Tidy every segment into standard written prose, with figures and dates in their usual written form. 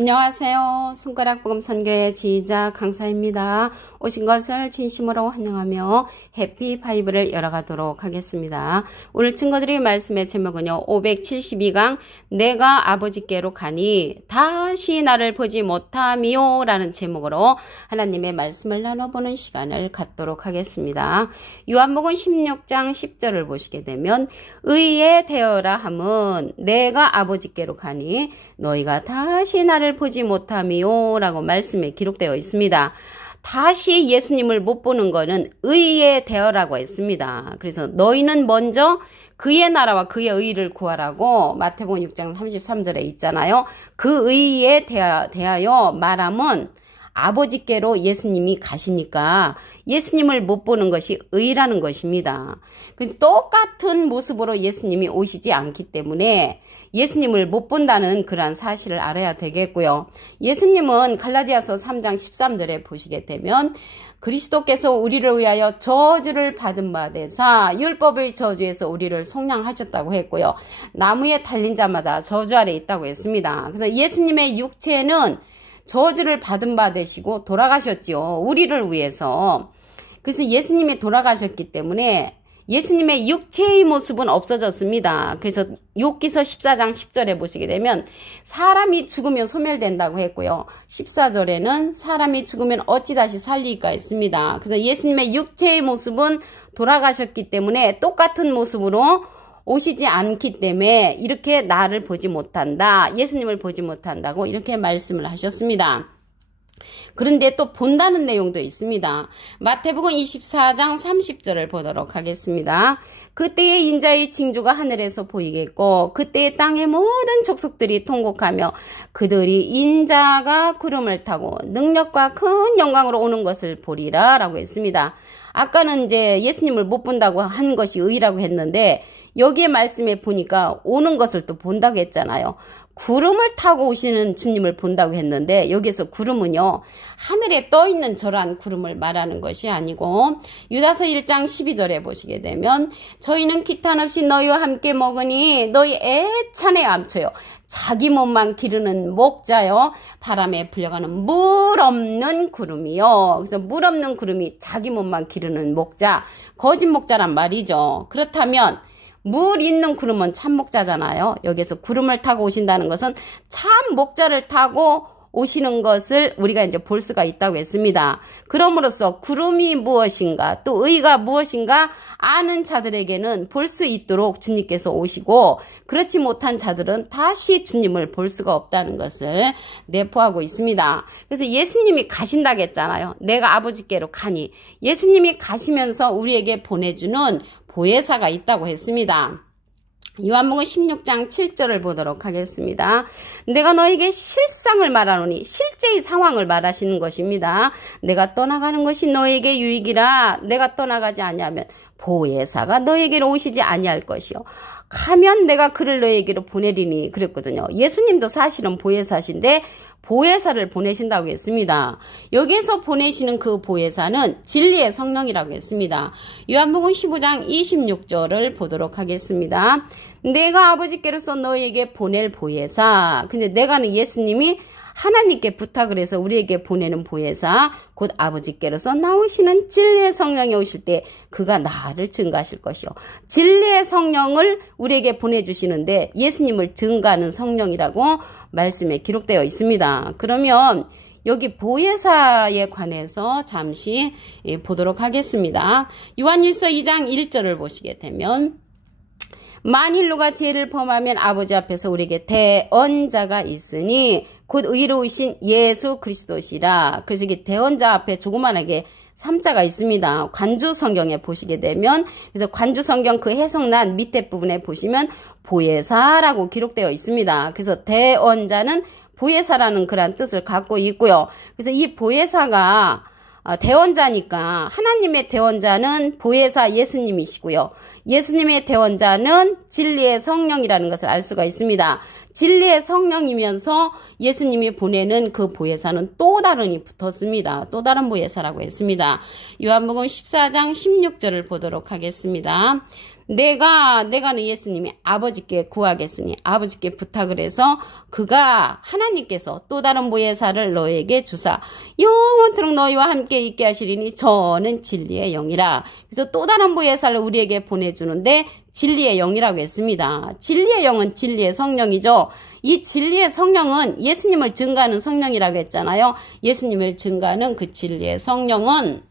안녕하세요. 손가락복음 선교의 지휘자 강사입니다. 오신 것을 진심으로 환영하며 해피 바이블을 열어가도록 하겠습니다. 오늘 친구들이 말씀의 제목은요. 572강 내가 아버지께로 가니 다시 나를 보지 못하미요 라는 제목으로 하나님의 말씀을 나눠보는 시간을 갖도록 하겠습니다. 요한복음 16장 10절을 보시게 되면 의에 되어라 함은 내가 아버지께로 가니 너희가 다시 나를 보지 못하미요 라고 말씀에 기록되어 있습니다. 다시 예수님을 못 보는 거는 의에 대하라고 했습니다. 그래서 너희는 먼저 그의 나라와 그의 의를 구하라고 마태복음 6장 33절에 있잖아요. 그 의에 대하여 말함은 아버지께로 예수님이 가시니까 예수님을 못 보는 것이 의라는 것입니다. 똑같은 모습으로 예수님이 오시지 않기 때문에 예수님을 못 본다는 그러한 사실을 알아야 되겠고요. 예수님은 갈라디아서 3장 13절에 보시게 되면 그리스도께서 우리를 위하여 저주를 받은 바 되사 율법의 저주에서 우리를 속량하셨다고 했고요. 나무에 달린 자마다 저주 아래 있다고 했습니다. 그래서 예수님의 육체는 저주를 받은 바 되시고 돌아가셨지요. 우리를 위해서. 그래서 예수님이 돌아가셨기 때문에 예수님의 육체의 모습은 없어졌습니다. 그래서 욥기서 14장 10절에 보시게 되면 사람이 죽으면 소멸된다고 했고요. 14절에는 사람이 죽으면 어찌 다시 살리까 했습니다. 그래서 예수님의 육체의 모습은 돌아가셨기 때문에 똑같은 모습으로 오시지 않기 때문에 이렇게 나를 보지 못한다. 예수님을 보지 못한다고 이렇게 말씀을 하셨습니다. 그런데 또 본다는 내용도 있습니다. 마태복음 24장 30절을 보도록 하겠습니다. 그때의 인자의 징조가 하늘에서 보이겠고 그때의 땅의 모든 족속들이 통곡하며 그들이 인자가 구름을 타고 능력과 큰 영광으로 오는 것을 보리라 라고 했습니다. 아까는 이제 예수님을 못 본다고 한 것이 의라고 했는데 여기에 말씀에 보니까 오는 것을 또 본다고 했잖아요. 구름을 타고 오시는 주님을 본다고 했는데 여기에서 구름은요. 하늘에 떠있는 저러한 구름을 말하는 것이 아니고 유다서 1장 12절에 보시게 되면 저희는 기탄 없이 너희와 함께 먹으니 너희 애찬에 감춰요. 자기 몸만 기르는 목자요. 바람에 불려가는 물 없는 구름이요. 그래서 물 없는 구름이 자기 몸만 기르는 목자. 거짓 목자란 말이죠. 그렇다면 물 있는 구름은 참 목자잖아요. 여기서 구름을 타고 오신다는 것은 참 목자를 타고 오시는 것을 우리가 이제 볼 수가 있다고 했습니다. 그럼으로써 구름이 무엇인가 또 의가 무엇인가 아는 자들에게는 볼 수 있도록 주님께서 오시고 그렇지 못한 자들은 다시 주님을 볼 수가 없다는 것을 내포하고 있습니다. 그래서 예수님이 가신다고 했잖아요. 내가 아버지께로 가니 예수님이 가시면서 우리에게 보내주는 보혜사가 있다고 했습니다. 요한복음 16장 7절을 보도록 하겠습니다. 내가 너에게 실상을 말하노니 실제의 상황을 말하시는 것입니다. 내가 떠나가는 것이 너에게 유익이라 내가 떠나가지 아니하면 보혜사가 너에게로 오시지 아니할 것이요. 가면 내가 그를 너에게로 보내리니 그랬거든요. 예수님도 사실은 보혜사신데 보혜사를 보내신다고 했습니다. 여기에서 보내시는 그 보혜사는 진리의 성령이라고 했습니다. 요한복음 15장 26절을 보도록 하겠습니다. 내가 아버지께로서 너희에게 보낼 보혜사. 근데 내가는 예수님이 하나님께 부탁을 해서 우리에게 보내는 보혜사 곧 아버지께로서 나오시는 진리의 성령이 오실 때 그가 나를 증거하실 것이요. 진리의 성령을 우리에게 보내주시는데 예수님을 증거하는 성령이라고 말씀에 기록되어 있습니다. 그러면 여기 보혜사에 관해서 잠시 보도록 하겠습니다. 요한일서 2장 1절을 보시게 되면 만일 누가 죄를 범하면 아버지 앞에서 우리에게 대언자가 있으니 곧 의로우신 예수 그리스도시라. 그래서 이게 대언자 앞에 조그만하게 3자가 있습니다. 관주 성경에 보시게 되면 그래서 관주 성경 그 해석란 밑에 부분에 보시면 보혜사라고 기록되어 있습니다. 그래서 대언자는 보혜사라는 그런 뜻을 갖고 있고요. 그래서 이 보혜사가 대원자니까 하나님의 대원자는 보혜사 예수님이시고요. 예수님의 대원자는 진리의 성령이라는 것을 알 수가 있습니다. 진리의 성령이면서 예수님이 보내는 그 보혜사는 또 다른이 붙었습니다. 또 다른 보혜사라고 했습니다. 요한복음 14장 16절을 보도록 하겠습니다. 내가는 예수님이 아버지께 구하겠으니 아버지께 부탁을 해서 그가 하나님께서 또 다른 보혜사를 너에게 주사 영원토록 너희와 함께 있게 하시리니 저는 진리의 영이라. 그래서 또 다른 보혜사를 우리에게 보내주는데 진리의 영이라고 했습니다. 진리의 영은 진리의 성령이죠. 이 진리의 성령은 예수님을 증거하는 성령이라고 했잖아요. 예수님을 증거하는 그 진리의 성령은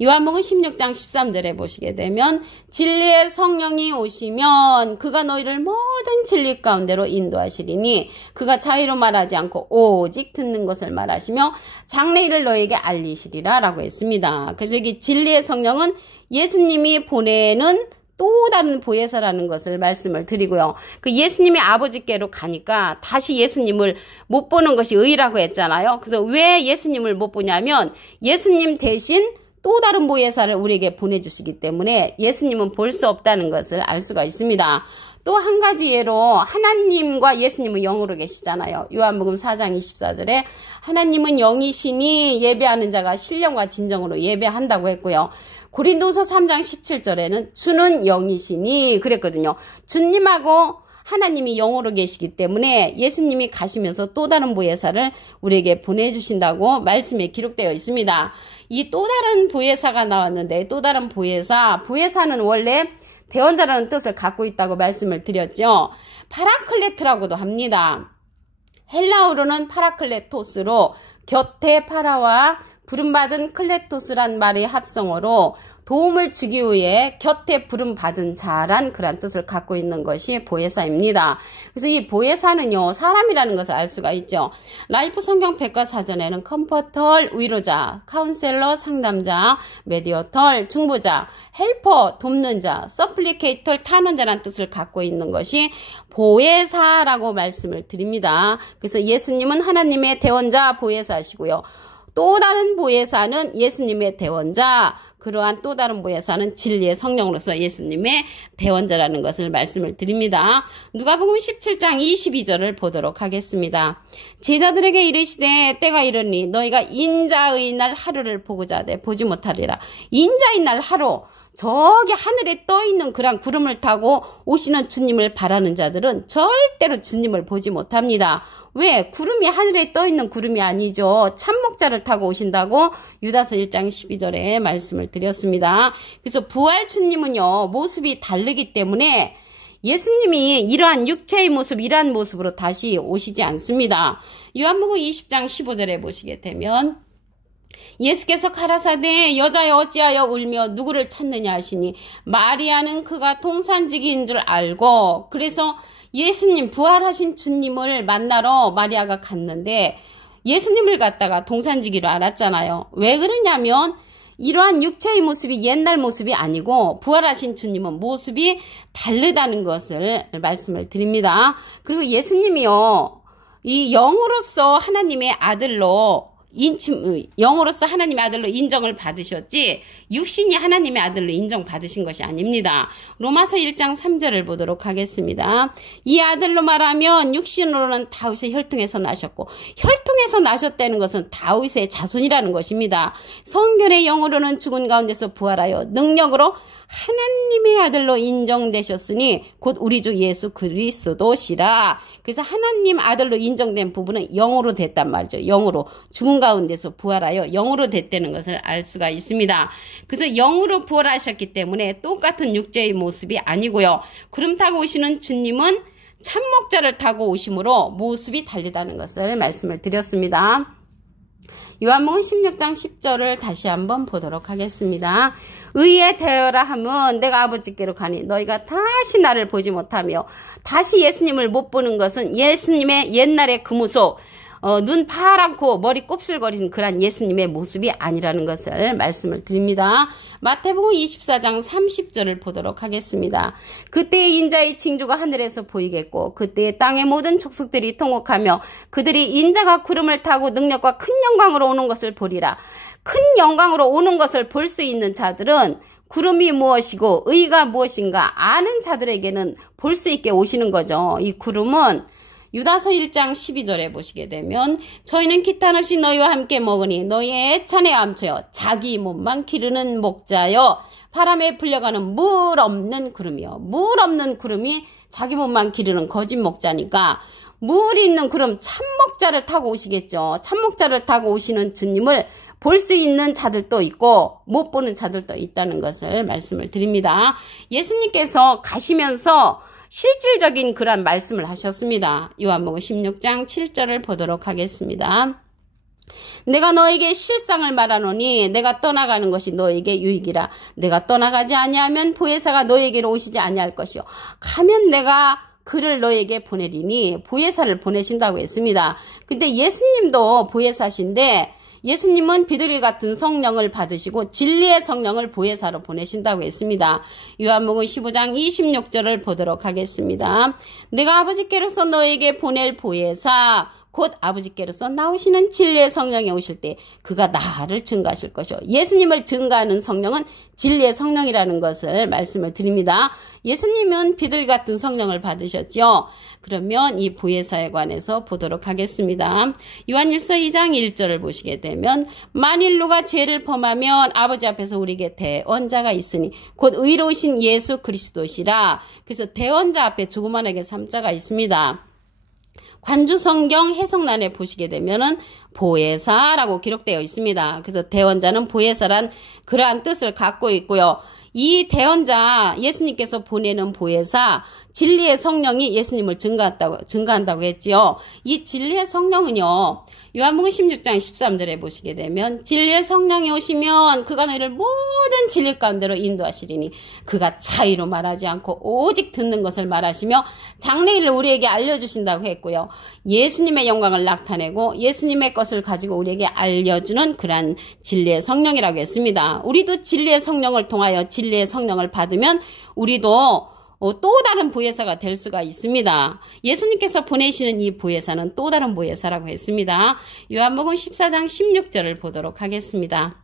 요한복음 16장 13절에 보시게 되면 진리의 성령이 오시면 그가 너희를 모든 진리 가운데로 인도하시리니 그가 자의로 말하지 않고 오직 듣는 것을 말하시며 장래일을 너희에게 알리시리라 라고 했습니다. 그래서 여기 진리의 성령은 예수님이 보내는 또 다른 보혜사라는 것을 말씀을 드리고요. 그 예수님이 아버지께로 가니까 다시 예수님을 못 보는 것이 의라고 했잖아요. 그래서 왜 예수님을 못 보냐면 예수님 대신 또 다른 보혜사를 우리에게 보내주시기 때문에 예수님은 볼 수 없다는 것을 알 수가 있습니다. 또 한 가지 예로 하나님과 예수님은 영으로 계시잖아요. 요한복음 4장 24절에 하나님은 영이시니 예배하는 자가 신령과 진정으로 예배한다고 했고요. 고린도서 3장 17절에는 주는 영이시니 그랬거든요. 주님하고 하나님이 영으로 계시기 때문에 예수님이 가시면서 또 다른 보혜사를 우리에게 보내주신다고 말씀에 기록되어 있습니다. 이 또 다른 보혜사가 나왔는데 또 다른 보혜사는 원래 대원자라는 뜻을 갖고 있다고 말씀을 드렸죠. 파라클레트라고도 합니다. 헬라어로는 파라클레토스로 곁에 파라와 부름받은 클레토스란 말의 합성어로 도움을 주기 위해 곁에 부름받은 자란 그런 뜻을 갖고 있는 것이 보혜사입니다. 그래서 이 보혜사는요, 사람이라는 것을 알 수가 있죠. 라이프 성경 백과사전에는 컴포터, 위로자, 카운셀러, 상담자, 메디어털, 중보자, 헬퍼, 돕는 자, 서플리케이터, 탄원자라는 뜻을 갖고 있는 것이 보혜사라고 말씀을 드립니다. 그래서 예수님은 하나님의 대원자 보혜사시고요. 또 다른 보혜사는 예수님의 대원자, 그러한 또 다른 보혜사는 진리의 성령으로서 예수님의 대원자라는 것을 말씀을 드립니다. 누가복음 17장 22절을 보도록 하겠습니다. 제자들에게 이르시되 때가 이르니 너희가 인자의 날 하루를 보고자 하되 보지 못하리라. 인자의 날 하루, 저기 하늘에 떠있는 그런 구름을 타고 오시는 주님을 바라는 자들은 절대로 주님을 보지 못합니다. 왜? 구름이 하늘에 떠있는 구름이 아니죠. 참목자를 타고 오신다고 유다서 1장 12절에 말씀을 드렸습니다. 그래서 부활 주님은요, 모습이 다르기 때문에 예수님이 이러한 육체의 모습, 이러한 모습으로 다시 오시지 않습니다. 요한복음 20장 15절에 보시게 되면 예수께서 가라사대 여자여 어찌하여 울며 누구를 찾느냐 하시니 마리아는 그가 동산지기인 줄 알고, 그래서 예수님 부활하신 주님을 만나러 마리아가 갔는데 예수님을 갖다가 동산지기로 알았잖아요. 왜 그러냐면 이러한 육체의 모습이 옛날 모습이 아니고 부활하신 주님은 모습이 다르다는 것을 말씀을 드립니다. 그리고 예수님이요, 이 영으로서 하나님의 아들로 영으로서 하나님의 아들로 인정을 받으셨지 육신이 하나님의 아들로 인정받으신 것이 아닙니다. 로마서 1장 3절을 보도록 하겠습니다. 이 아들로 말하면 육신으로는 다윗의 혈통에서 나셨고 혈통에서 나셨다는 것은 다윗의 자손이라는 것입니다. 성결의 영으로는 죽은 가운데서 부활하여 능력으로 하나님의 아들로 인정되셨으니 곧 우리 주 예수 그리스도시라. 그래서 하나님 아들로 인정된 부분은 영으로 됐단 말이죠. 영으로 죽은 가운데서 부활하여 영으로 됐다는 것을 알 수가 있습니다. 그래서 영으로 부활하셨기 때문에 똑같은 육체의 모습이 아니고요. 구름 타고 오시는 주님은 참목자를 타고 오심으로 모습이 다르다는 것을 말씀을 드렸습니다. 요한복음 16장 10절을 다시 한번 보도록 하겠습니다. 의에 대하여라 함은 내가 아버지께로 가니 너희가 다시 나를 보지 못하며, 다시 예수님을 못 보는 것은 예수님의 옛날의 그 모습, 눈 파랗고 머리 곱슬거리는 그런 예수님의 모습이 아니라는 것을 말씀을 드립니다. 마태복음 24장 30절을 보도록 하겠습니다. 그때의 인자의 징조가 하늘에서 보이겠고 그때의 땅의 모든 족속들이 통곡하며 그들이 인자가 구름을 타고 능력과 큰 영광으로 오는 것을 보리라. 큰 영광으로 오는 것을 볼 수 있는 자들은 구름이 무엇이고 의가 무엇인가 아는 자들에게는 볼 수 있게 오시는 거죠. 이 구름은 유다서 1장 12절에 보시게 되면 저희는 기탄 없이 너희와 함께 먹으니 너희의 애찬에 감춰여 자기 몸만 기르는 목자여 바람에 불려가는 물 없는 구름이요. 물 없는 구름이 자기 몸만 기르는 거짓 목자니까 물 있는 구름 참목자를 타고 오시겠죠. 참목자를 타고 오시는 주님을 볼 수 있는 자들도 있고 못 보는 자들도 있다는 것을 말씀을 드립니다. 예수님께서 가시면서 실질적인 그런 말씀을 하셨습니다. 요한복음 16장 7절을 보도록 하겠습니다. 내가 너에게 실상을 말하노니 내가 떠나가는 것이 너에게 유익이라. 내가 떠나가지 아니하면 보혜사가 너에게로 오시지 아니할 것이요. 가면 내가 그를 너에게 보내리니 보혜사를 보내신다고 했습니다. 근데 예수님도 보혜사신데 예수님은 비둘기 같은 성령을 받으시고 진리의 성령을 보혜사로 보내신다고 했습니다. 요한복음 15장 26절을 보도록 하겠습니다. 내가 아버지께로서 너에게 보낼 보혜사 곧 아버지께로서 나오시는 진리의 성령이 오실 때 그가 나를 증거하실 것이요. 예수님을 증거하는 성령은 진리의 성령이라는 것을 말씀을 드립니다. 예수님은 비둘기 같은 성령을 받으셨죠. 그러면 이 보혜사에 관해서 보도록 하겠습니다. 요한일서 2장 1절을 보시게 되면 만일 누가 죄를 범하면 아버지 앞에서 우리에게 대언자가 있으니 곧 의로우신 예수 그리스도시라. 그래서 대언자 앞에 조그만하게 3자가 있습니다. 관주성경 해석란에 보시게 되면은 보혜사라고 기록되어 있습니다. 그래서 대언자는 보혜사란 그러한 뜻을 갖고 있고요. 이 대언자 예수님께서 보내는 보혜사 진리의 성령이 예수님을 증거한다고 했지요. 이 진리의 성령은요. 요한복음 16장 13절에 보시게 되면 진리의 성령이 오시면 그가 너희를 모든 진리 가운데로 인도하시리니 그가 차이로 말하지 않고 오직 듣는 것을 말하시며 장래일을 우리에게 알려주신다고 했고요. 예수님의 영광을 나타내고 예수님의 것을 가지고 우리에게 알려주는 그러한 진리의 성령이라고 했습니다. 우리도 진리의 성령을 통하여 진리의 성령을 받으면 우리도 또 다른 보혜사가 될 수가 있습니다. 예수님께서 보내시는 이 보혜사는 또 다른 보혜사라고 했습니다. 요한복음 14장 16절을 보도록 하겠습니다.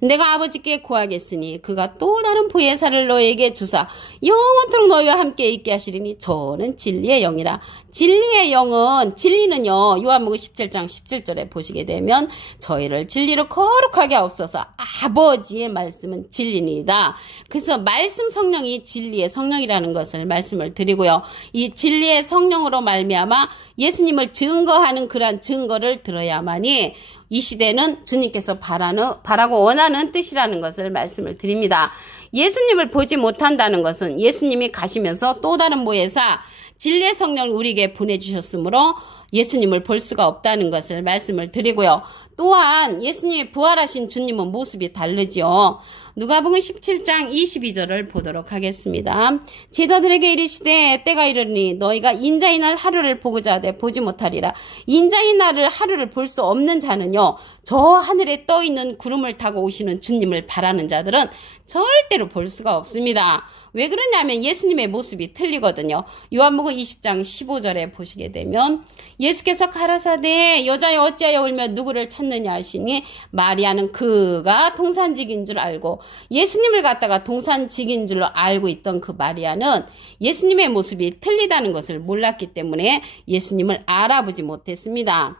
내가 아버지께 구하겠으니 그가 또 다른 보혜사를 너에게 주사 영원토록 너희와 함께 있게 하시리니 저는 진리의 영이라. 진리의 영은 진리는요. 요한복음 17장 17절에 보시게 되면 저희를 진리로 거룩하게 하옵소서. 아버지의 말씀은 진리니이다. 그래서 말씀 성령이 진리의 성령이라는 것을 말씀을 드리고요. 이 진리의 성령으로 말미암아 예수님을 증거하는 그러한 증거를 들어야만이 이 시대는 주님께서 바라고 원하는 뜻이라는 것을 말씀을 드립니다. 예수님을 보지 못한다는 것은 예수님이 가시면서 또 다른 보혜사 진리의 성령을 우리에게 보내주셨으므로 예수님을 볼 수가 없다는 것을 말씀을 드리고요. 또한 예수님이 부활하신 주님은 모습이 다르지요. 누가복음 17장 22절을 보도록 하겠습니다. 제자들에게 이르시되 때가 이르니 너희가 인자의 날 하루를 보고자 하되 보지 못하리라. 인자의 날을 하루를 볼 수 없는 자는요. 저 하늘에 떠있는 구름을 타고 오시는 주님을 바라는 자들은 절대로 볼 수가 없습니다. 왜 그러냐면 예수님의 모습이 틀리거든요. 요한복음 20장 15절에 보시게 되면 예수께서 가라사대 여자여 어찌하여 울며 누구를 찾느냐 하시니 마리아는 그가 동산직인 줄 알고 예수님을 갖다가 동산직인 줄로 알고 있던 그 마리아는 예수님의 모습이 틀리다는 것을 몰랐기 때문에 예수님을 알아보지 못했습니다.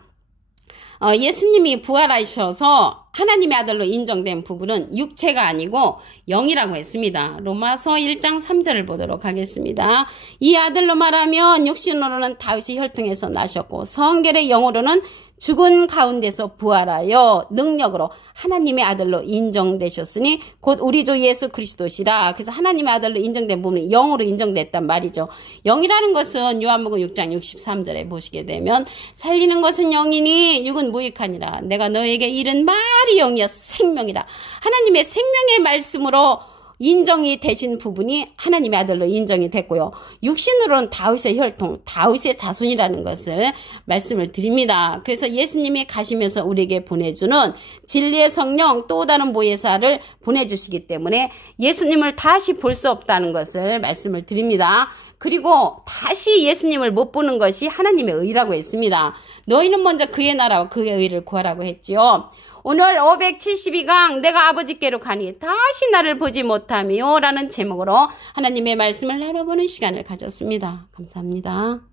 예수님이 부활하셔서 하나님의 아들로 인정된 부분은 육체가 아니고 영이라고 했습니다. 로마서 1장 3절을 보도록 하겠습니다. 이 아들로 말하면 육신으로는 다윗의 혈통에서 나셨고 성결의 영으로는 죽은 가운데서 부활하여 능력으로 하나님의 아들로 인정되셨으니 곧 우리 주 예수 그리스도시라. 그래서 하나님의 아들로 인정된 부분이 영으로 인정됐단 말이죠. 영이라는 것은 요한복음 6장 63절에 보시게 되면 살리는 것은 영이니 육은 무익하니라. 내가 너에게 이른 말이 영이여 생명이라. 하나님의 생명의 말씀으로 인정이 되신 부분이 하나님의 아들로 인정이 됐고요. 육신으로는 다윗의 혈통, 다윗의 자손이라는 것을 말씀을 드립니다. 그래서 예수님이 가시면서 우리에게 보내주는 진리의 성령 또 다른 보혜사를 보내주시기 때문에 예수님을 다시 볼 수 없다는 것을 말씀을 드립니다. 그리고 다시 예수님을 못 보는 것이 하나님의 의라고 했습니다. 너희는 먼저 그의 나라와 그의 의를 구하라고 했지요. 오늘 572강 내가 아버지께로 가니 다시 나를 보지 못하며 라는 제목으로 하나님의 말씀을 나눠보는 시간을 가졌습니다. 감사합니다.